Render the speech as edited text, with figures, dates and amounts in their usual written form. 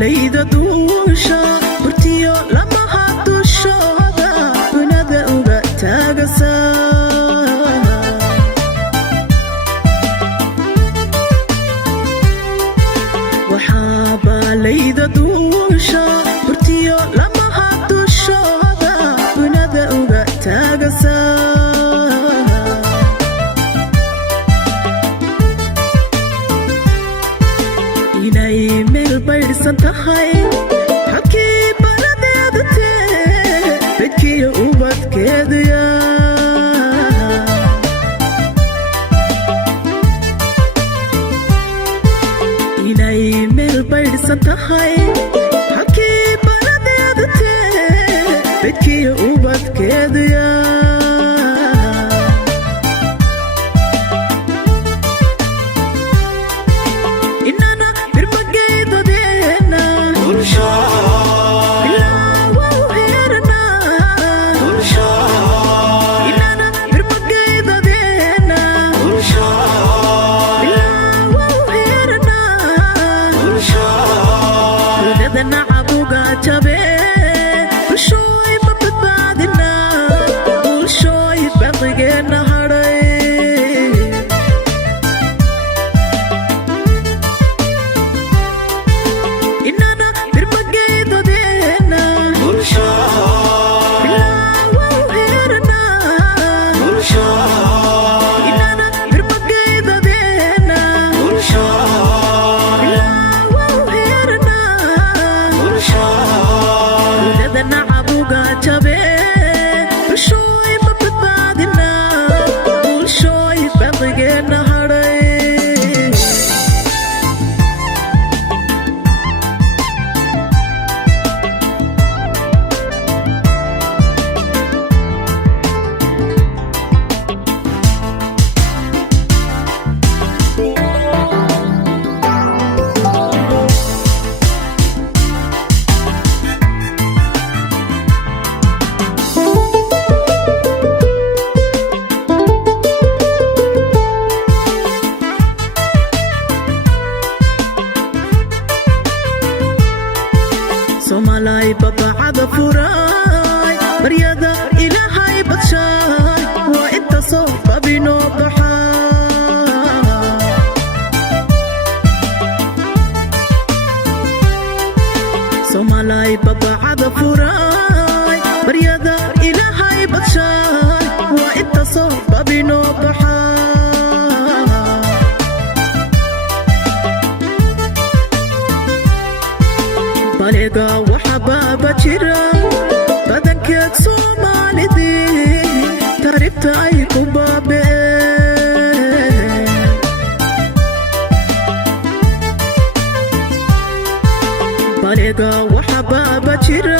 layda duusha hurtiyo lamaha dushooda dunida uga taagasa waxaaba layda duusha hurtiyo lamaha dushooda dunida uga taagasa inay meel baydhsan tahay halkii baladeeda tee bedkiyo ubadkeeduya inay meel baydhsan tahay halkii baladeeda tee bedkiyo ubadkeeduya somalay babacada furay baryada ilaahay badshay waa inta soo babino baxa somalay babacada furay baryada ilaahay badshay waa inta soo babino baxa baliga waxa baaba jira badankeed soomaalidii taariikhta ay ku baabeen baliga waxa baaba jira